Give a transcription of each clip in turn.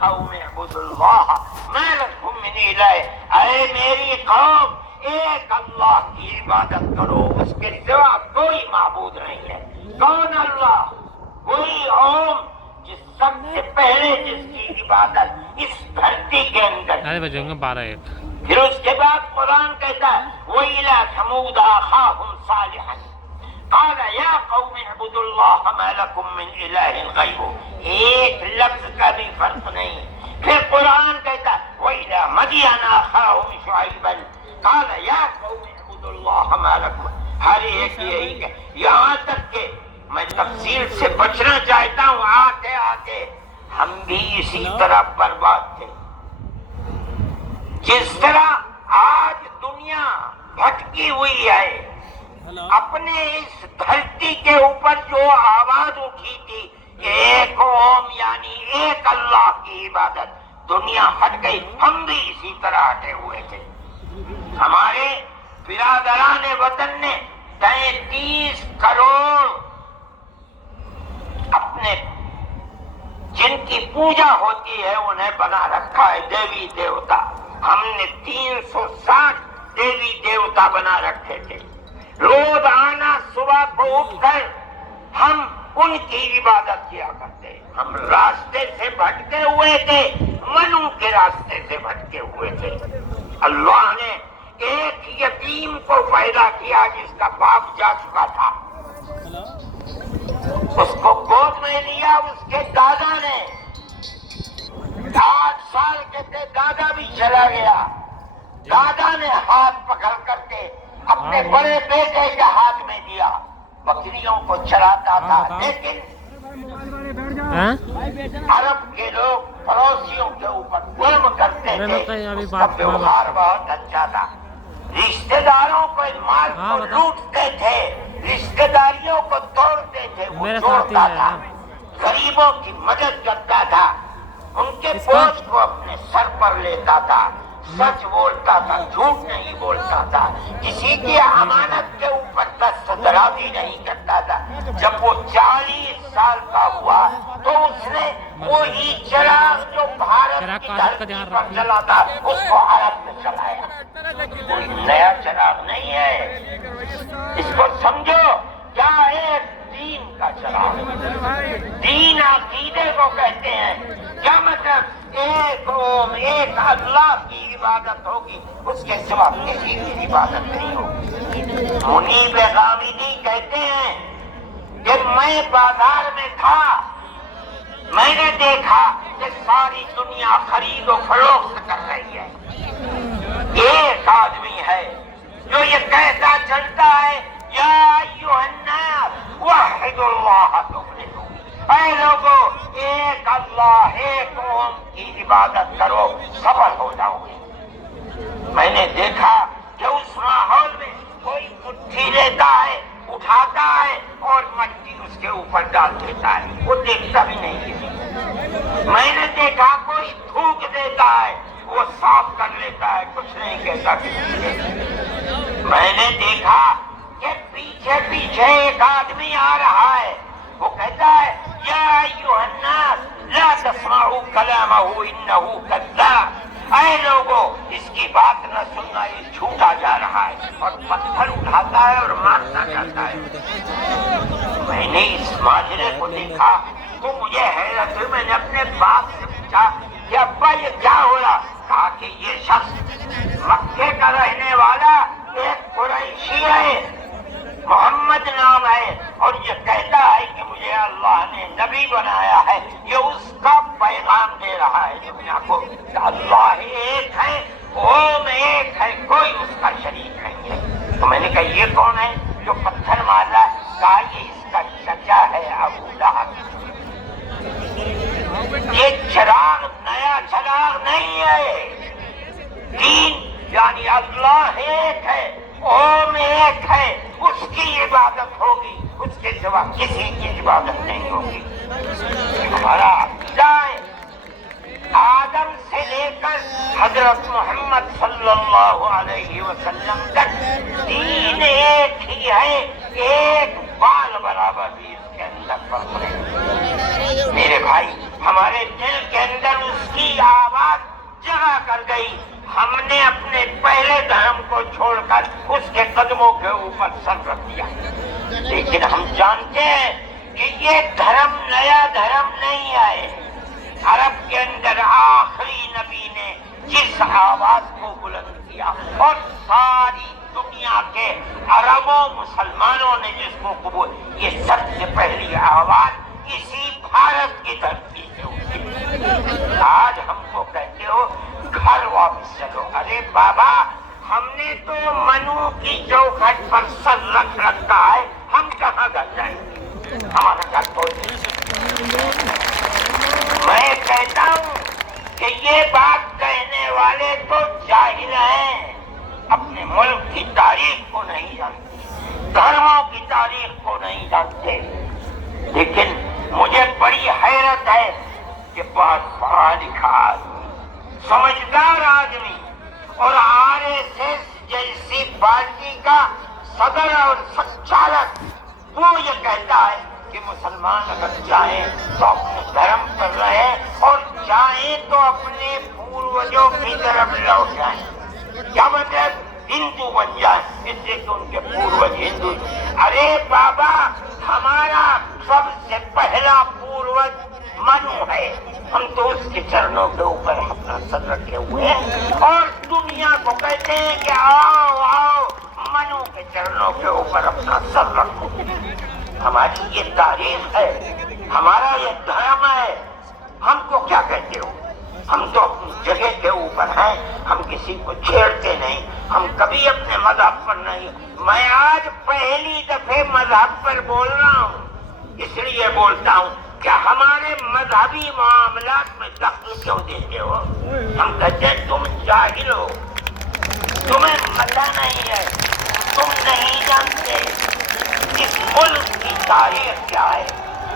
قوم اعبدوا اللہ ما لکم من الہ، اے میری قوم ایک اللہ کی عبادت کرو، اس کے سوا کوئی معبود نہیں ہے۔ کون اللہ؟ وہی قوم جس سب سے پہلے جس کی عبادت اس دھرتی کے اندر، پھر اس کے بعد قرآن کہتا ہے وَإِلَىٰ ثَمُودَ أَخَاهُمْ صَالِحًا قال یا قوم اعبدوا اللہ ما لکم من الہ غیرہ، ایک لفظ کا بھی فرق نہیں۔ پھر قرآن کہتا وَإِلَىٰ مَدْيَنَ أَخَاهُمْ شُعَيْبًا قال یا قوم اعبدوا اللہ ما لکم، ہر ایک یہی کہ یہاں تک کہ میں تفصیل سے بچنا چاہتا ہوں، آتے آتے ہم بھی اسی طرح برباد تھے۔ جس طرح آج دنیا بھٹکی ہوئی ہے، اپنے اس دھرتی کے اوپر جو آواز اٹھی تھی کہ ایک قوم یعنی ایک اللہ کی عبادت، دنیا ہٹ گئی، ہم بھی اسی طرح ہٹے ہوئے تھے۔ ہمارے برادران وطن نے 33 کروڑ اپنے جن کی پوجا ہوتی ہے انہیں بنا رکھا ہے دیوی دیوتا، ہم نے 360 دیوی دیوتا بنا رکھے تھے۔ روزانہ صبح کو اٹھ کر ہم ان کی عبادت کیا کرتے، ہم راستے سے بھٹکے ہوئے تھے، منو کے راستے سے بھٹکے ہوئے تھے۔ اللہ نے ایک یتیم کو پیدا کیا جس کا باپ جا چکا تھا، اس کو گود میں لیا اس کے دادا نے، 8 سال کے تھے، دادا بھی چلا گیا، دادا نے ہاتھ پکڑ کر کے اپنے بڑے بیٹے کے ہاتھ میں دیا، بکریوں کو چراتا تھا، لیکن عرب کے لوگ پڑوسیوں کے اوپر ظلم کرتے تھے، اس کا ویوہار بہت اچھا تھا، رشتہ داروں کو مال کو لوٹتے تھے، رشتہ داریوں کو توڑتے تھے، وہ جوڑتا تھا، غریبوں کی مدد کرتا تھا، ان کے بوجھ کو اپنے سر پر لیتا تھا، سچ بولتا تھا، جھوٹ نہیں بولتا تھا، کسی کی امانت کے اوپر دستدرازی نہیں کرتا تھا۔ جب وہ 40 سال کا ہوا تو اس نے وہی چراغ جو بھارت کی دھرتی پر چلا تھا اس کو عرب میں چلایا، کوئی نیا چراغ نہیں ہے، اس کو سمجھو کیا ایک دین کا چراغ، دین عقیدے کو کہتے ہیں، کیا مطلب ایک قوم ایک اللہ کی عبادت ہوگی، اس کے سوا کسی کی عبادت نہیں ہوگی۔ منیب غامدی کہتے ہیں کہ میں بازار میں تھا، میں نے دیکھا کہ ساری دنیا خرید و فروخت کر رہی ہے، ایک آدمی ہے جو یہ کہتا چلتا ہے یا ایھا الناس وحدوا اللہ تفلحوا، اے لوگو ایک اللہ ایک قوم کی عبادت کرو سفل ہو جاؤ گے۔ میں نے دیکھا کہ اس ماحول میں کوئی مٹھی لیتا ہے، اٹھاتا ہے اور مٹی اس کے اوپر ڈال دیتا ہے، وہ دیکھتا بھی نہیں کسی کو۔ میں نے دیکھا کوئی تھوک دیتا ہے، وہ صاف کر لیتا ہے، کچھ نہیں کہتا کسی سے۔ میں نے دیکھا کہ پیچھے پیچھے ایک آدمی آ رہا ہے، وہ کہتا ہے یا ایھا الناس لا تسمعوا کلامہ انہ کذاب، اے لوگو اس کی بات نہ سننا، یہ جھوٹا جا رہا ہے، اور پتھر اٹھاتا ہے اور مارتا جاتا ہے۔ میں نے اس ماجرے کو دیکھا تو مجھے حیرت ہوئی، میں نے اپنے باپ سے پوچھا کہ ابا یہ کیا ہو رہا؟ کہا کہ یہ شخص مکے کا رہنے والا ایک قریشی ہے، محمد نام ہے، اور یہ کہتا ہے کہ مجھے اللہ نے نبی بنایا ہے، یہ اس کا پیغام دے رہا ہے دنیا کو کہ اللہ ایک ہے، قوم ایک ہے، کوئی اس کا شریک نہیں ہے۔ تو میں نے کہا یہ کون ہے جو پتھر مار رہا ہے؟ کہا یہ اس کا چچا ہے ابو لہب۔ یہ چراغ نیا چراغ نہیں ہے، دین یعنی اللہ ایک ہے، قوم ایک ہے، اس کی عبادت ہوگی، اس کے سوا کسی کی عبادت نہیں ہوگی۔ ہمارا عقیدہ ہے آدم سے لے کر حضرت محمد صلی اللہ علیہ وسلم تک دین ایک ہی ہے، ایک بال برابر بھی اس کے اندر فرق نہیں۔ میرے بھائی ہمارے دل کے اندر اس کی آواز جگہ کر گئی. ہم نے اپنے پہلے دھرم کو چھوڑ کر اس کے قدموں کے اوپر سر رکھ دیا. لیکن ہم جانتے ہیں کہ یہ دھرم نیا دھرم نہیں آئے. عرب کے اندر آخری نبی نے جس آواز کو بلند کیا اور ساری دنیا کے عربوں مسلمانوں نے جس کو قبول، یہ سب سے پہلی آواز اسی بھارت کی دھرتی سے اٹھی. آج ہم کو کہتے ہو گھر واپس چلو. ارے بابا، ہم نے تو منو کی چوکھٹ پر سر رکھ رکھا ہے، ہم کہاں گھر جائیں گے؟ ہمارا گھر تو میں کہتا ہوں کہ یہ بات کہنے والے تو جاہل ہیں، اپنے ملک کی تاریخ کو نہیں جانتے، دھرموں کی تاریخ کو نہیں جانتے. لیکن مجھے بڑی حیرت ہے کہ بہت پڑھا لکھا آدمی، سمجھدار آدمی اور RSS جیسی پارٹی کا صدر اور سنچالک، وہ یہ کہتا ہے کہ مسلمان اگر چاہیں تو اپنے دھرم پر رہیں اور چاہیں تو اپنے پوروجوں کی طرف لوٹ جائیں. کیا مطلب؟ ہندو بن جائیں، اس سے کہ ان کے پوروج ہندو. ارے بابا، ہمارا سب سے پہلا پوروج منو ہے. ہم تو اس کے چرنوں کے اوپر اپنا سر رکھے ہوئے ہیں اور دنیا کو کہتے ہیں کہ آؤ آؤ منو کے چرنوں کے اوپر اپنا سر رکھو. ہماری یہ تاریخ ہے، ہمارا یہ دھرم ہے. ہم کو کیا کہتے ہو؟ ہم تو اپنی جگہ کے اوپر ہیں، ہم کسی کو چھیڑتے نہیں، ہم کبھی اپنے مذہب پر نہیں. میں آج پہلی دفعہ مذہب پر بول رہا ہوں، اس لیے بولتا ہوں کہ ہمارے مذہبی معاملات میں دخل کیوں دیتے ہو؟ ہم کہتے ہیں تم جاہل ہو، تمہیں پتہ نہیں ہے، تم نہیں جانتے اس ملک کی تاریخ کیا ہے.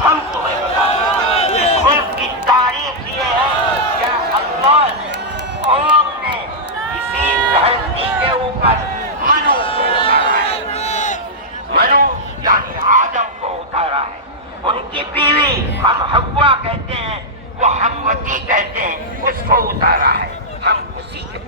ہم تمہیں بتاتے ہیں اس ملک کی تاریخ یہ ہے کہ اللہ نے، قوم نے اسی دھرتی کے اوپر منو کو اتارا ہے. منو یعنی آدم کو اتارا ہے. ان کی بیوی ہم حوا کہتے ہیں، وہ حموتی کہتے ہیں، اس کو اتارا ہے. ہم اسی کے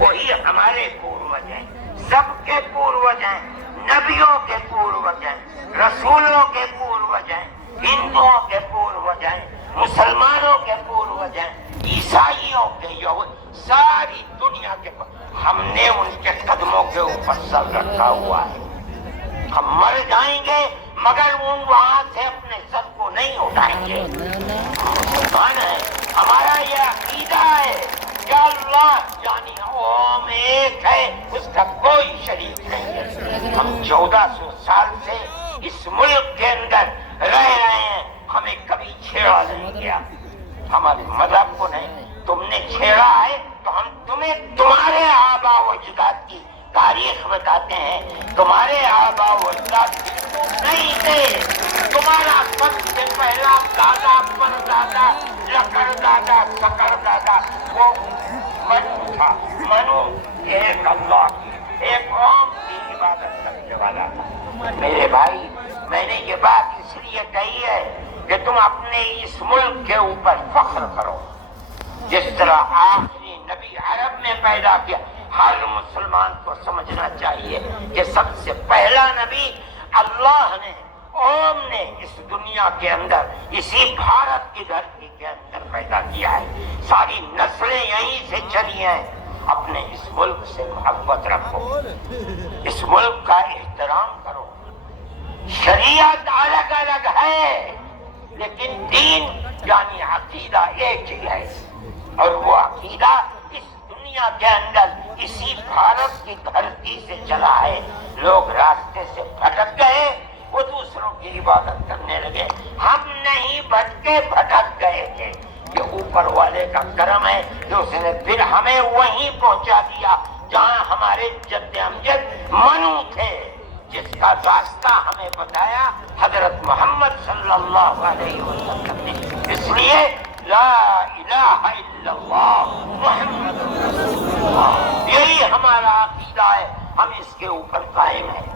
وہی ہمارے پوروج ہیں، سب کے پوروج ہیں، نبیوں کے پوروج ہیں، رسولوں کے پوروج ہیں، ہندوؤں کے پوروج ہیں، مسلمانوں کے پوروج ہیں، عیسائیوں کے، ساری دنیا کے. ہم نے ان کے قدموں کے اوپر سر رکھا ہوا ہے. ہم مر جائیں گے مگر وہ وہاں سے اپنے سر کو نہیں اٹھائیں گے. مسلمان ہے، ہمارا یہ عقیدہ ہے کہ اللہ یعنی اوم ایک ہے، اس کا کوئی شریک نہیں ہے. ہم 1400 سال سے اس ملک کے اندر رہ رہے ہیں، ہمیں کبھی چھیڑا نہیں گیا، ہمارے مذہب کو نہیں. تم نے چھیڑا ہے تو ہم تمہیں تمہارے آبا و اجداد کی تاریخ بتاتے ہیں. تمہارے آبا و اجداد نہیں تھے. تمہارا سب سے پہلا دادا پر دادا لکڑ دادا سکڑ دادا وہ منو تھا. منو ایک اللہ کی، ایک قوم کی عبادت کرنے والا تھا. میرے بھائی، میں نے یہ بات اس لیے کہی ہے کہ تم اپنے اس ملک کے اوپر فخر کرو. جس طرح آخری نبی عرب میں پیدا کیا، ہر مسلمان کو سمجھنا چاہیے کہ سب سے پہلا نبی اللہ نے، قوم نے اس دنیا کے اندر، اسی بھارت کی دھرتی کے اندر پیدا کیا ہے. ساری نسلیں یہیں سے چلی ہیں. اپنے اس ملک سے محبت رکھو، اس ملک کا احترام کرو. شریعت الگ الگ ہے لیکن دین یعنی عقیدہ ایک ہی ہے. اور وہ عقیدہ اس دنیا کے اندر اسی بھارت کی دھرتی سے چلا ہے. لوگ راستے سے بھٹک گئے، وہ دوسروں کی عبادت کرنے لگے. ہم نہیں بھٹکے، بھٹک گئے تھے. یہ اوپر والے کا کرم ہے کہ اس نے پھر ہمیں وہیں پہنچا دیا جہاں ہمارے جد امجد منو تھے، جس کا راستہ ہمیں بتایا حضرت محمد صلی اللہ علیہ وسلم نے. اس لیے لا الہ الا اللہ محمد رسول اللہ، یہی ہمارا عقیدہ ہے. ہم اس کے اوپر قائم ہیں.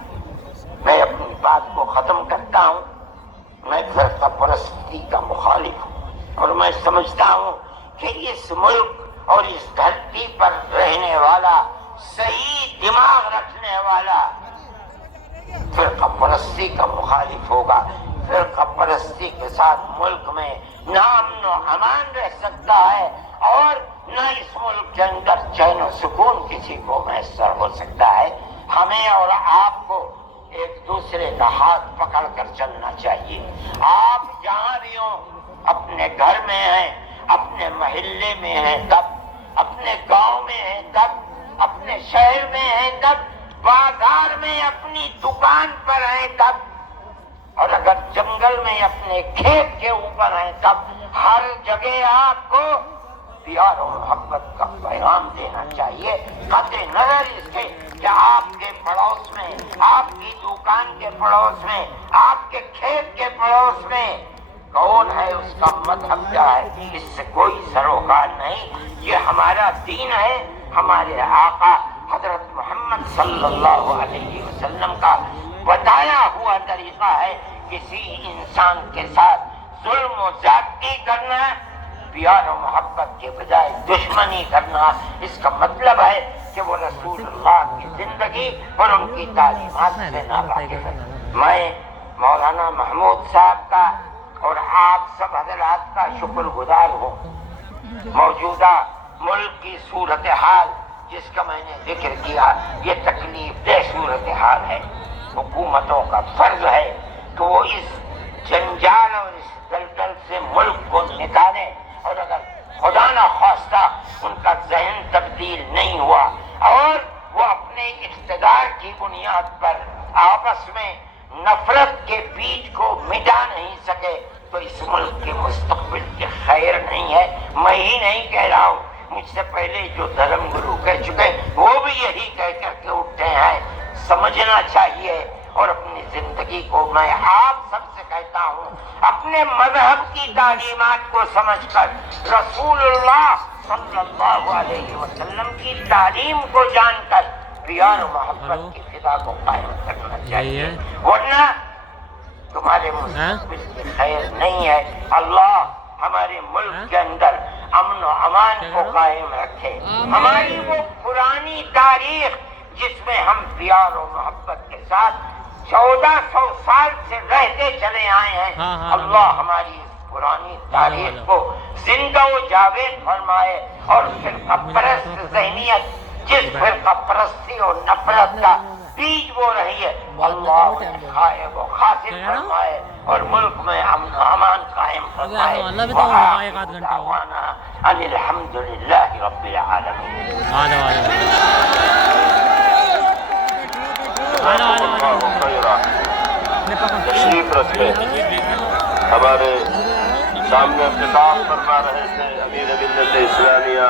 میں اپنی بات کو ختم کرتا ہوں. میں فرقہ پرستی کا مخالف ہوں. اور میں سمجھتا ہوں کہ اس ملک اور اس دھرتی پر رہنے والا صحیح دماغ رکھنے والا فرقہ پرستی کا مخالف ہوگا. فرقہ پرستی کے ساتھ ملک میں نہ امن و امان رہ سکتا ہے اور نہ اس ملک کے اندر چین و سکون کسی کو میسر ہو سکتا ہے. ہمیں اور آپ کو ایک دوسرے کا ہاتھ پکڑ کر چلنا چاہیے. آپ جہاں بھی ہوں، اپنے گھر میں ہیں، اپنے محلے میں ہیں تب، اپنے گاؤں میں ہیں تب، اپنے شہر میں ہیں تب، بازار میں اپنی دکان پر ہیں تب، اور اگر جنگل میں اپنے کھیت کے اوپر ہیں تب، ہر جگہ آپ کو پیار اور محبت کا پیغام دینا چاہیے. قطع نظر اس کے کہ آپ کے پڑوس میں، آپ کی دکان کے پڑوس میں، آپ کے کھیت کے پڑوس میں کون ہے، اس کا مذہب کیا ہے، اس سے کوئی سروکار نہیں. یہ ہمارا دین ہے، ہمارے آقا حضرت محمد صلی اللہ علیہ وسلم کا بتایا ہوا طریقہ ہے. کسی انسان کے ساتھ ظلم و زیادتی کرنا، پیار و محبت کے بجائے دشمنی کرنا، اس کا مطلب ہے کہ وہ رسول اللہ کی زندگی اور ان کی تعلیمات سے ناواقف ہے. میں مولانا محمود صاحب کا اور آپ سب حضرات کا شکر گزار ہوں. موجودہ ملک کی صورتحال جس کا میں نے ذکر کیا، یہ تکلیف دہ صورتحال ہے. حکومتوں کا فرض ہے کہ وہ اس جنجال اور اس دلدل سے ملک کو نکالیں، اور اگر خدا نہ خواستہ ان کا ذہن تبدیل نہیں ہوا اور وہ اپنے اقتدار کی بنیاد پر آپس میں نفرت کے بیج کو مٹا نہیں سکے تو اس ملک کے مستقبل کے خیر نہیں ہے. میں ہی نہیں کہہ رہا ہوں، مجھ سے پہلے جو دھرم گرو کہہ چکے وہ بھی یہی کہہ کر کے اٹھے ہیں. سمجھنا چاہیے، اور اپنی زندگی کو میں آپ سب سے کہتا ہوں، اپنے مذہب کی تعلیمات کو سمجھ کر، رسول اللہ صلی اللہ علیہ وسلم کی تعلیم کو جان کر پیار و محبت کی فضا کو قائم کرنا چاہیے، ورنہ تمہارے مستقبل کی خیر نہیں ہے. اللہ ہمارے ملک کے اندر امن و امان کو قائم رکھے. ہماری وہ پرانی تاریخ جس میں ہم پیار و محبت کے ساتھ 1400 سال سے رہتے چلے آئے ہیں، اللہ ہماری اس پرانی تاریخ کو زندہ و جاوید فرمائے. اور فرقہ پرست ذہنیت جس فرقہ پرستی اور نفرت کا بیج بو رہی ہے، اللہ انہیں غائب و خاسر فرمائے اور ملک میں امن و امان قائم فرمائے. وآخر دعوانا ان الحمدللہ رب العالمین. تشریف رکھے. ہمارے سامنے افتتاح فرما رہے تھے امیر ملت اسلامیہ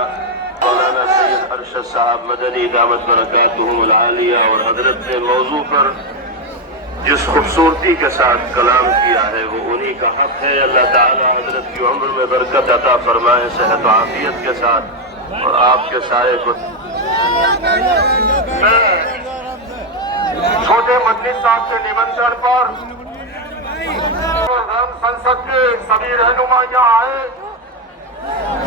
مولانا سید ارشد صاحب مدنی دامت برکاتہم العالیہ، اور حضرت نے موضوع پر جس خوبصورتی کے ساتھ کلام کیا ہے وہ انہی کا حق ہے. اللہ تعالی حضرت کی عمر میں برکت عطا فرمائے، صحت و عافیت کے ساتھ، اور آپ کے سائے کو. چھوٹے مدنی صاحب کے نمنترن پر سنسد کے سبھی رہنما یہاں آئے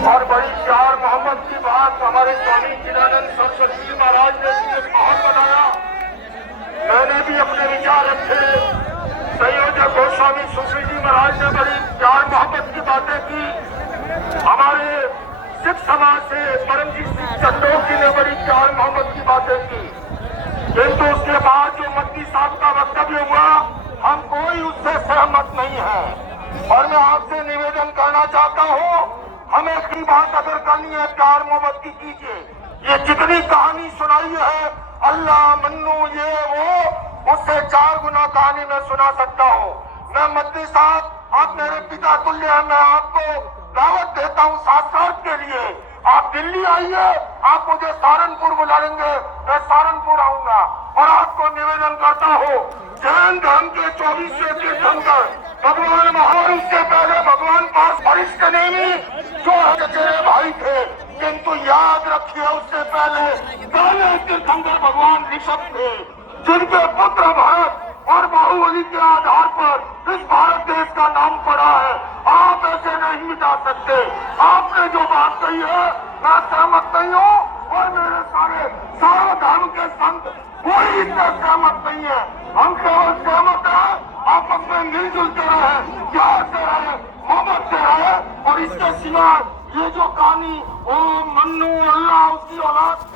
اور بڑی پیار محمد کی بات ہمارے سوامی چدانند سرسوتی جی مہاراج نے بہت بتایا. میں نے بھی اپنے وچار رکھے. سیوجک گوسوامی سوفی جی مہاراج نے بڑی پیار محبت کی باتیں کی. ہمارے سکھ سماج سے پرمجیت سنگھ چندوکی نے بڑی پیار محبت کی باتیں کی. کیونکہ اس کے بعد جو مدنی صاحب کا وقتیہ ہوا، ہم کوئی اس سے سہمت نہیں ہے. اور میں آپ سے نویدن کرنا چاہتا ہوں، ہمیں کی بات اگر کرنی ہے پیار محبت کی کیجیے. یہ جتنی کہانی سنائی ہے اللہ منو یہ وہ، اس سے 4 گنا کہانی میں سنا سکتا ہوں. میں مدنی صاحب، آپ میرے پتا تلیہ ہیں، میں آپ کو دعوت دیتا ہوں ساتھ کے لیے. آپ دلی آئیے، آپ مجھے سہارنپور بلا لیں گے، میں سہارنپور آؤں گا. اور آپ کو نویدن کرتا ہوں، جین دھرم کے 24 تیرتھنکر بھگوان مہارش سے پہلے بھگوان پاس فرشت نیمی جو چچیرے بھائی تھے، کنتو یاد رکھیے اس سے پہلے پہلے تیرتھنکر بھگوان رشبھ تھے، جن کے پتر بھرت اور باہوبلی کے آدھار پر اس بھارت دیش کا نام پڑا ہے. آپ ایسے نہیں مٹا سکتے. آپ نے جو بات کہی ہے میں سہمت نہیں ہوں اور میرے سارے دھرم کے سنت کوئی اس سے سہمت نہیں ہے. ہم کیول سہمت ہیں آپس میں مل جل کے رہے, پیار سے رہے, محبت سے رہے, اور اس کے سوا یہ جو کہانی منو اللہ اس کی اولاد